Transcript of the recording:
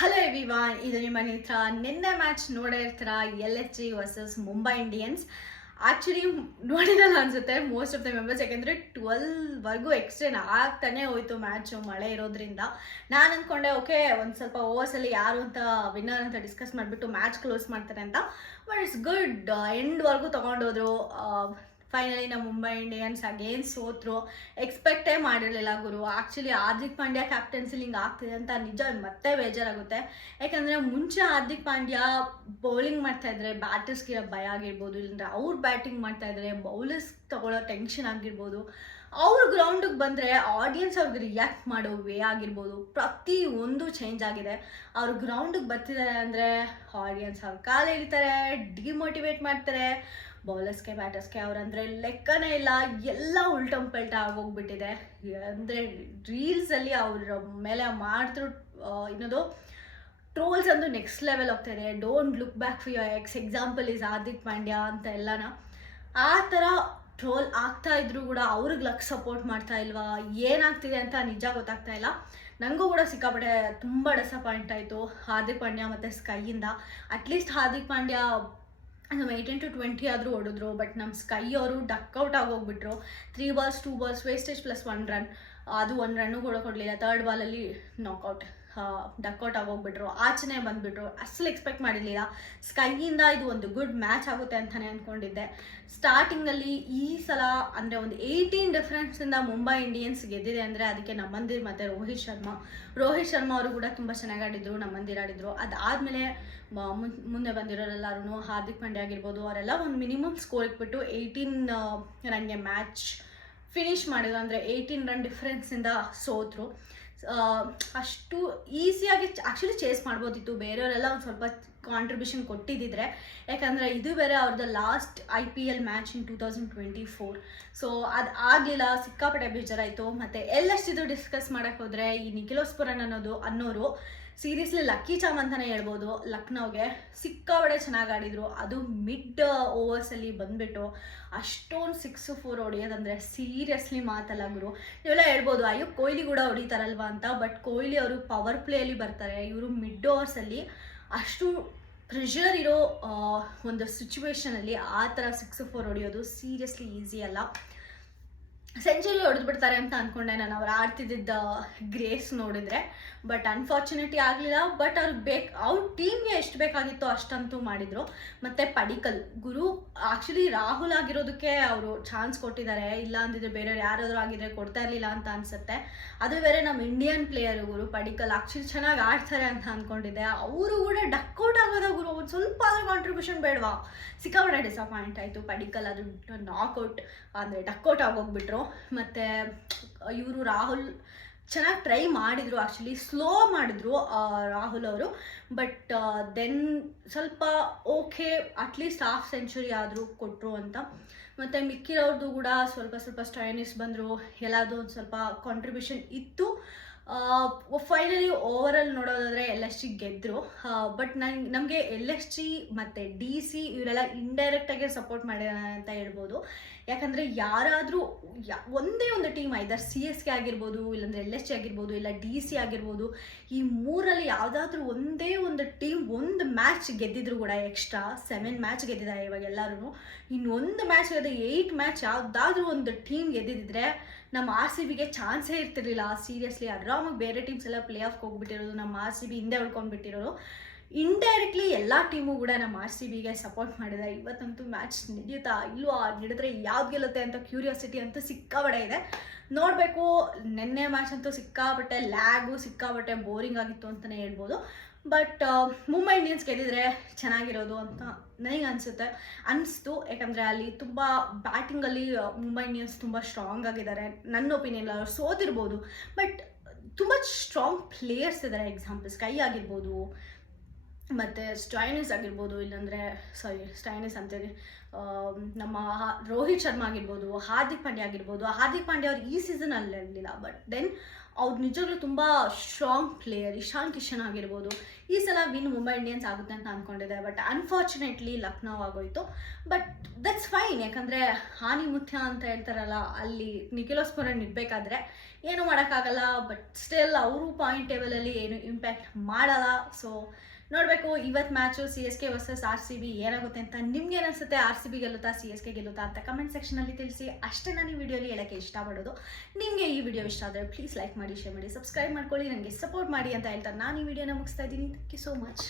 Hello everyone, ಇದು ನಿಮ್ಮ ನೇತ್ರ. ನಿನ್ನೆ ಮ್ಯಾಚ್ ನೋಡೇ ಇರ್ತೀರ, LHG versus Mumbai Indians. Actually ನೋಡಿರಲ್ಲ ಅನ್ಸುತ್ತೆ ಮೋಸ್ಟ್ ಆಫ್ ದ ಮೆಂಬರ್ಸ್, ಯಾಕೆಂದರೆ 12ವರೆಗೂ ಎಕ್ಸ್ಟೆಂಡ್ ಆಗ್ತಾನೆ ಹೋಯ್ತು ಮ್ಯಾಚು ಮಳೆ ಇರೋದ್ರಿಂದ. ನಾನು ಅಂದ್ಕೊಂಡೆ ಓಕೆ ಒಂದು ಸ್ವಲ್ಪ ಓವರ್ಸಲ್ಲಿ ಯಾರು ಅಂತ ವಿನ್ನರ್ ಅಂತ ಡಿಸ್ಕಸ್ ಮಾಡಿಬಿಟ್ಟು ಮ್ಯಾಚ್ ಕ್ಲೋಸ್ ಮಾಡ್ತಾರೆ ಅಂತ. ಬಟ್ ಇಟ್ಸ್ ಗುಡ್, ಎಂಡ್ವರೆಗೂ ತೊಗೊಂಡೋದ್ರು. ಫೈನಲಿ ನಮ್ಮ ಮುಂಬೈ ಇಂಡಿಯನ್ಸ್ ಅಗೇನ್ ಸೋತ್ರು. ಎಕ್ಸ್ಪೆಕ್ಟೇ ಮಾಡಿರಲಿಲ್ಲ ಗುರು. ಆ್ಯಕ್ಚುಲಿ ಹಾರ್ದಿಕ್ ಪಾಂಡ್ಯ ಕ್ಯಾಪ್ಟನ್ಸಿಲಿ ಹಿಂಗೆ ಆಗ್ತಿದೆ ಅಂತ ನಿಜ ಮತ್ತೆ ಬೇಜಾರಾಗುತ್ತೆ. ಯಾಕಂದರೆ ಮುಂಚೆ ಹಾರ್ದಿಕ್ ಪಾಂಡ್ಯ ಬೌಲಿಂಗ್ ಮಾಡ್ತಾಯಿದ್ರೆ ಬ್ಯಾಟರ್ಸ್ಗಿರೋ ಭಯ ಆಗಿರ್ಬೋದು, ಇಲ್ಲಾಂದರೆ ಅವ್ರು ಬ್ಯಾಟಿಂಗ್ ಮಾಡ್ತಾಯಿದ್ರೆ ಬೌಲರ್ಸ್ ತಗೊಳ್ಳೋ ಟೆನ್ಷನ್ ಆಗಿರ್ಬೋದು, ಅವ್ರು ಗ್ರೌಂಡಿಗೆ ಬಂದರೆ ಆಡಿಯನ್ಸ್ ಅವ್ರಿಗೆ ರಿಯಾಕ್ಟ್ ಮಾಡೋ ವೇ ಆಗಿರ್ಬೋದು, ಪ್ರತಿಯೊಂದು ಚೇಂಜ್ ಆಗಿದೆ. ಅವ್ರು ಗ್ರೌಂಡಿಗೆ ಬರ್ತಿದ್ದಾರೆ ಅಂದರೆ ಆಡಿಯನ್ಸ್ ಅವ್ರ ಕಾಲು ಎಳಿತಾರೆ, ಡಿಮೋಟಿವೇಟ್ ಮಾಡ್ತಾರೆ. ಬೌಲರ್ಸ್ಗೆ ಬ್ಯಾಟರ್ಸ್ಗೆ ಅವ್ರಂದರೆ ಲೆಕ್ಕನೇ ಇಲ್ಲ, ಎಲ್ಲ ಉಲ್ಟಂಪಲ್ಟ ಆಗೋಗ್ಬಿಟ್ಟಿದೆ. ಅಂದರೆ ರೀಲ್ಸಲ್ಲಿ ಅವ್ರ ಮೇಲೆ ಮಾಡಿದ್ರು ಇನ್ನೊಂದು ಟ್ರೋಲ್ಸ್ ಅಂತೂ ನೆಕ್ಸ್ಟ್ ಲೆವೆಲ್ ಹೋಗ್ತಾಯಿದೆ. Don't look back for your example is Hardik Pandya ಅಂತ ಎಲ್ಲನ ಆ ಥರ ಟ್ರೋಲ್ ಆಗ್ತಾ ಇದ್ರು ಕೂಡ ಅವ್ರಿಗೆ ಲಕ್ ಸಪೋರ್ಟ್ ಮಾಡ್ತಾ ಇಲ್ವಾ, ಏನಾಗ್ತಿದೆ ಅಂತ ನಿಜ ಗೊತ್ತಾಗ್ತಾ ಇಲ್ಲ. ನನಗೂ ಕೂಡ ಸಿಕ್ಕಾಪಟ್ಟೆ ತುಂಬ ಡಿಸಪಾಯಿಂಟ್ ಆಯಿತು ಹಾರ್ದಿಕ್ ಪಾಂಡ್ಯ ಮತ್ತು ಸ್ಕೈಯಿಂದ. ಅಟ್ಲೀಸ್ಟ್ ಹಾರ್ದಿಕ್ ಪಾಂಡ್ಯ ನಮ್ಮ 18 to 20 ಆದರೂ ಹೊಡಿದ್ರು, ಬಟ್ ನಮ್ಮ ಸ್ಕೈ ಅವರು ಡಕ್ಔಟ್ ಆಗೋಗ್ಬಿಟ್ರು. 3 balls 2 balls wastage plus 1 run. ಅದು 1 run ಕೂಡ ಕೊಡಲಿಲ್ಲ. ಥರ್ಡ್ ಬಾಲಲ್ಲಿ ನಾಕ್ಔಟ್, ಡಕ್ಔಟ್ ಆಗೋಗ್ಬಿಟ್ರು, ಆಚೆನೇ ಬಂದುಬಿಟ್ರು. ಅಸಲು ಎಕ್ಸ್ಪೆಕ್ಟ್ ಮಾಡಿರಲಿಲ್ಲ. ಸ್ಕೈಯಿಂದ ಇದು ಒಂದು ಗುಡ್ ಮ್ಯಾಚ್ ಆಗುತ್ತೆ ಅಂತಲೇ ಅಂದ್ಕೊಂಡಿದ್ದೆ. ಸ್ಟಾರ್ಟಿಂಗಲ್ಲಿ ಈ ಸಲ ಅಂದರೆ ಒಂದು 18 ಡಿಫ್ರೆನ್ಸಿಂದ ಮುಂಬೈ ಇಂಡಿಯನ್ಸ್ ಗೆದ್ದಿದೆ ಅಂದರೆ ಅದಕ್ಕೆ ನಮ್ಮಂದಿರ್ ಮತ್ತು ರೋಹಿತ್ ಶರ್ಮಾ ಅವರು ಕೂಡ ತುಂಬ ಚೆನ್ನಾಗಿ ಆಡಿದ್ರು, ನಮ್ಮಂದಿರ್ ಆಡಿದ್ರು. ಅದಾದಮೇಲೆ ಮುಂದೆ ಬಂದಿರೋರೆಲ್ಲರೂ ಹಾರ್ದಿಕ್ ಪಾಂಡ್ಯ ಆಗಿರ್ಬೋದು, ಅವರೆಲ್ಲ ಒಂದು ಮಿನಿಮಮ್ ಸ್ಕೋರ್ ಇಟ್ಬಿಟ್ಟು 18 ರನ್ಗೆ ಮ್ಯಾಚ್ ಫಿನಿಷ್ ಮಾಡಿದ್ರು. ಅಂದರೆ 18 run ಡಿಫ್ರೆನ್ಸಿಂದ ಸೋತರು. ಅಷ್ಟು ಈಸಿಯಾಗಿ ಆ್ಯಕ್ಚುಲಿ ಚೇಸ್ ಮಾಡ್ಬೋದಿತ್ತು ಬೇರೆಯವರೆಲ್ಲ ಒಂದು ಸ್ವಲ್ಪ ಕಾಂಟ್ರಿಬ್ಯೂಷನ್ ಕೊಟ್ಟಿದ್ದಿದ್ರೆ. ಯಾಕಂದರೆ ಇದು ಬೇರೆ ಅವ್ರದ್ದು ಲಾಸ್ಟ್ IPL ಮ್ಯಾಚ್ ಇನ್ 2024. ಸೊ ಅದು ಆಗಲಿಲ್ಲ, ಸಿಕ್ಕಾಪಟ್ಟೆ ಬೇಜಾರಾಯಿತು. ಮತ್ತು ಎಲ್ಲಷ್ಟಿದು ಡಿಸ್ಕಸ್ ಮಾಡೋಕ್ಕೆ ಹೋದರೆ ಈ ನಿಖಿಲ್ ಹೊಸಬರನ್ ಅನ್ನೋರು ಸೀರಿಯಸ್ಲಿ ಲಕ್ಕಿ ಚಾಮ್ ಅಂತಲೇ ಹೇಳ್ಬೋದು. ಲಕ್ನೋಗೆ ಸಿಕ್ಕಾಪಟ್ಟೆ ಚೆನ್ನಾಗಿ ಆಡಿದರು. ಅದು ಮಿಡ್ ಓವರ್ಸಲ್ಲಿ ಬಂದುಬಿಟ್ಟು ಅಷ್ಟೊಂದು 6-4 ಹೊಡೆಯೋದಂದರೆ ಸೀರಿಯಸ್ಲಿ ಮಾತಲ್ಲ ಗುರು. ನೀವೆಲ್ಲ ಹೇಳ್ಬೋದು ಅಯ್ಯೋ ಕೊಹ್ಲಿ ಕೂಡ ಹೊಡಿತಾರಲ್ವ ಅಂತ, ಬಟ್ ಕೊಹ್ಲಿ ಅವರು ಪವರ್ ಪ್ಲೇಯಲ್ಲಿ ಬರ್ತಾರೆ, ಇವರು ಮಿಡ್ ಓವರ್ಸಲ್ಲಿ ಅಷ್ಟು ಪ್ರೆಷರ್ ಇರೋ ಒಂದು ಸಿಚುವೇಷನಲ್ಲಿ ಆ ಥರ 6-4 ಹೊಡೆಯೋದು ಸೀರಿಯಸ್ಲಿ ಈಸಿ ಅಲ್ಲ. ಸೆಂಚುರಿ ಹೊಡೆದ್ಬಿಡ್ತಾರೆ ಅಂತ ಅಂದ್ಕೊಂಡೆ ನಾನು ಅವ್ರು ಆಡ್ತಿದ್ದ ಗ್ರೇಸ್ ನೋಡಿದರೆ. ಬಟ್ ಅನ್ಫಾರ್ಚುನೇಟ್ಲಿ ಆಗಲಿಲ್ಲ. ಬಟ್ ಅವ್ರ ಟೀಮ್ಗೆ ಎಷ್ಟು ಬೇಕಾಗಿತ್ತೋ ಅಷ್ಟಂತೂ ಮಾಡಿದರು. ಮತ್ತು ಪಡಿಕಲ್ ಗುರು ಆ್ಯಕ್ಚುಲಿ ರಾಹುಲ್ ಆಗಿರೋದಕ್ಕೆ ಅವರು ಚಾನ್ಸ್ ಕೊಟ್ಟಿದ್ದಾರೆ, ಇಲ್ಲ ಅಂದಿದ್ರೆ ಬೇರೆಯವ್ರು ಯಾರಾದರೂ ಆಗಿದ್ರೆ ಕೊಡ್ತಾ ಇರಲಿಲ್ಲ ಅಂತ ಅನಿಸುತ್ತೆ. ಅದು ಬೇರೆ ನಮ್ಮ ಇಂಡಿಯನ್ ಪ್ಲೇಯರು ಗುರು ಪಡಿಕಲ್ ಆ್ಯಕ್ಚುಲಿ ಚೆನ್ನಾಗಿ ಆಡ್ತಾರೆ ಅಂತ ಅಂದ್ಕೊಂಡಿದ್ದೆ. ಅವರು ಕೂಡ ಡಕ್ಔಟ್ ಆಗೋದ ಗುರು, ಒಂದು ಸ್ವಲ್ಪ ಆದರೂ ಕಾಂಟ್ರಿಬ್ಯೂಷನ್ ಬೇಡವಾ. ಸಿಕ್ಕಾಪಟ್ಟೆ ಡಿಸಪಾಯಿಂಟ್ ಆಯಿತು. ಪಡಿಕಲ್ ಅದು ನಾಕ್ಔಟ್ ಅಂದರೆ ಡಕ್ಔಟ್ ಆಗೋಗ್ಬಿಟ್ರು. ಮತ್ತು ಇವರು ರಾಹುಲ್ ಚೆನ್ನಾಗಿ ಟ್ರೈ ಮಾಡಿದರು, ಆ್ಯಕ್ಚುಲಿ ಸ್ಲೋ ಮಾಡಿದ್ರು ರಾಹುಲ್ ಅವರು. ಬಟ್ ದೆನ್ ಸ್ವಲ್ಪ ಓಕೆ ಅಟ್ಲೀಸ್ಟ್ ಹಾಫ್ ಸೆಂಚುರಿ ಆದರೂ ಕೊಟ್ಟರು ಅಂತ. ಮತ್ತು ಮಿಕ್ಕಿರೋರ್ದು ಕೂಡ ಸ್ವಲ್ಪ ಸ್ಟ್ರೈನಿಸ್ ಬಂದರು, ಎಲ್ಲದು ಒಂದು ಸ್ವಲ್ಪ ಕಾಂಟ್ರಿಬ್ಯೂಷನ್ ಇತ್ತು. ಫೈನಲಿ ಓವರಾಲ್ ನೋಡೋದಾದರೆ LHG ಗೆದ್ದರು. ಬಟ್ ನಮಗೆ LHG ಮತ್ತು DC ಇವರೆಲ್ಲ ಇಂಡೈರೆಕ್ಟಾಗಿ ಸಪೋರ್ಟ್ ಮಾಡಿದ್ದಾರೆ ಅಂತ ಹೇಳ್ಬೋದು. ಯಾಕಂದರೆ ಯಾರಾದರೂ ಒಂದೇ ಒಂದು ಟೀಮ್ ಐದರ್ CSK ಆಗಿರ್ಬೋದು, ಇಲ್ಲಾಂದರೆ LHG ಆಗಿರ್ಬೋದು, ಇಲ್ಲ DC ಆಗಿರ್ಬೋದು, ಈ ಮೂರಲ್ಲಿ ಯಾವುದಾದ್ರೂ ಒಂದೇ ಒಂದು ಟೀಮ್ ಒಂದು ಮ್ಯಾಚ್ ಗೆದ್ದಿದ್ರು ಕೂಡ ಎಕ್ಸ್ಟ್ರಾ 7 ಮ್ಯಾಚ್ ಗೆದ್ದಿದ್ದಾರೆ ಇವಾಗ ಎಲ್ಲರೂ. ಇನ್ನೊಂದು ಮ್ಯಾಚ್ ಗೆದ್ದ 8 ಮ್ಯಾಚ್ ಯಾವುದಾದ್ರೂ ಒಂದು ಟೀಮ್ ಗೆದ್ದಿದ್ದರೆ ನಮ್ಮ RCBಗೆ ಚಾನ್ಸೇ ಇರ್ತಿರ್ಲಿಲ್ಲ. ಸೀರಿಯಸ್ಲಿ ಆರಾಮಾಗಿ ಬೇರೆ ಟೀಮ್ಸ್ ಎಲ್ಲ ಪ್ಲೇ ಆಫ್ಗೆ ಹೋಗ್ಬಿಟ್ಟಿರೋದು, ನಮ್ಮ RCB ಹಿಂದೆ ಉಳ್ಕೊಂಡ್ಬಿಟ್ಟಿರೋದು. ಇಂಡೈರೆಕ್ಟ್ಲಿ ಎಲ್ಲ ಟೀಮು ಕೂಡ ನಮ್ಮ RCBಗೆ ಸಪೋರ್ಟ್ ಮಾಡಿದೆ. ಇವತ್ತಂತೂ ಮ್ಯಾಚ್ ನಡೆಯುತ್ತಾ ಇಲ್ವಾ, ನಡೆದ್ರೆ ಯಾವ್ದು ಗೆಲ್ಲುತ್ತೆ ಅಂತ ಕ್ಯೂರಿಯಾಸಿಟಿ ಅಂತೂ ಸಿಕ್ಕಾಪಟ್ಟೆ ಇದೆ. ನೋಡಬೇಕು. ನೆನ್ನೆ ಮ್ಯಾಚ್ ಅಂತೂ ಸಿಕ್ಕಾಪಟ್ಟೆ ಲ್ಯಾಗು, ಸಿಕ್ಕಾಪಟ್ಟೆ ಬೋರಿಂಗ್ ಆಗಿತ್ತು ಅಂತಲೇ ಹೇಳ್ಬೋದು. ಬಟ್ ಮುಂಬೈ ಇಂಡಿಯನ್ಸ್ ಗೆದ್ದಿದ್ರೆ ಚೆನ್ನಾಗಿರೋದು ಅಂತ ನನಗೆ ಅನಿಸ್ತು. ಯಾಕಂದರೆ ಅಲ್ಲಿ ತುಂಬ ಬ್ಯಾಟಿಂಗಲ್ಲಿ ಮುಂಬೈ ಇಂಡಿಯನ್ಸ್ ತುಂಬ ಸ್ಟ್ರಾಂಗ್ ಆಗಿದ್ದಾರೆ ನನ್ನ ಒಪಿನಿಯನ್. ಅವ್ರು ಸೋತಿರ್ಬೋದು ಬಟ್ ತುಂಬ ಸ್ಟ್ರಾಂಗ್ ಪ್ಲೇಯರ್ಸ್ ಇದ್ದಾರೆ. ಎಕ್ಸಾಂಪಲ್ ಸ್ಕೈ ಆಗಿರ್ಬೋದು, ಮತ್ತು ಸ್ಟೈನಿಸ್ ಆಗಿರ್ಬೋದು, ಇಲ್ಲಾಂದರೆ ಸ್ಟೈನಿಸ್ ಅಂತೇಳಿ ನಮ್ಮ ರೋಹಿತ್ ಶರ್ಮಾ ಆಗಿರ್ಬೋದು, ಹಾರ್ದಿಕ್ ಪಾಂಡ್ಯ ಆಗಿರ್ಬೋದು. ಹಾರ್ದಿಕ್ ಪಾಂಡ್ಯ ಅವ್ರು ಈ ಸೀಸನಲ್ಲಿ ಇರಲಿಲ್ಲ, ಬಟ್ ದೆನ್ ಅವ್ರು ನಿಜವಾಗ್ಲೂ ತುಂಬ ಸ್ಟ್ರಾಂಗ್ ಪ್ಲೇಯರ್. ಇಶಾನ್ ಕಿಶನ್ ಆಗಿರ್ಬೋದು, ಈ ಸಲ ವಿನ್ ಮುಂಬೈ ಇಂಡಿಯನ್ಸ್ ಆಗುತ್ತೆ ಅಂತ ಅಂದ್ಕೊಂಡಿದ್ದೆ. ಬಟ್ ಅನ್ಫಾರ್ಚುನೇಟ್ಲಿ ಲಕ್ನೋ ಆಗೋಯ್ತು. ಬಟ್ ದಟ್ಸ್ ಫೈನ್, ಯಾಕಂದರೆ ಹಾನಿ ಮುಖ್ಯ ಅಂತ ಹೇಳ್ತಾರಲ್ಲ, ಅಲ್ಲಿ ನಿಖಿಲೋಸ್ ಪುರನ್ ಇರಬೇಕಾದ್ರೆ ಏನೂ ಮಾಡೋಕ್ಕಾಗಲ್ಲ. ಬಟ್ ಸ್ಟಿಲ್ ಅವರು ಪಾಯಿಂಟ್ ಟೇಬಲಲ್ಲಿ ಏನು ಇಂಪ್ಯಾಕ್ಟ್ ಮಾಡಲ್ಲ. ಸೊ ನೋಡಬೇಕು ಇವತ್ತು ಮ್ಯಾಚು CSK ವರ್ಸಸ್ RCB ಏನಾಗುತ್ತೆ ಅಂತ. ನಿಮ್ಗೆ ಏನಿಸುತ್ತೆ, RCB ಗೆಲ್ಲುತ್ತಾ CSK ಗೆಲ್ಲುತ್ತಾ ಅಂತ ಕಮೆಂಟ್ ಸೆಕ್ಷನಲ್ಲಿ ತಿಳಿಸಿ. ಅಷ್ಟೇ ನಾನು ಈ ವಿಡಿಯೋಲಿ ಹೇಳೋಕ್ಕೆ ಇಷ್ಟಪಡೋದು. ನಿಮಗೆ ಈ ವಿಡಿಯೋ ಇಷ್ಟ ಆದರೆ ಪ್ಲೀಸ್ ಲೈಕ್ ಮಾಡಿ, ಶೇರ್ ಮಾಡಿ, ಸಬ್ಸ್ಕ್ರೈಬ್ ಮಾಡ್ಕೊಳ್ಳಿ, ನನಗೆ ಸಪೋರ್ಟ್ ಮಾಡಿ ಅಂತ ಹೇಳ್ತಾರೆ ನಾನು ಈ ವಿಡಿಯೋನ ಮುಗಿಸ್ತಾ ಇದ್ದೀನಿ. Thank you so much.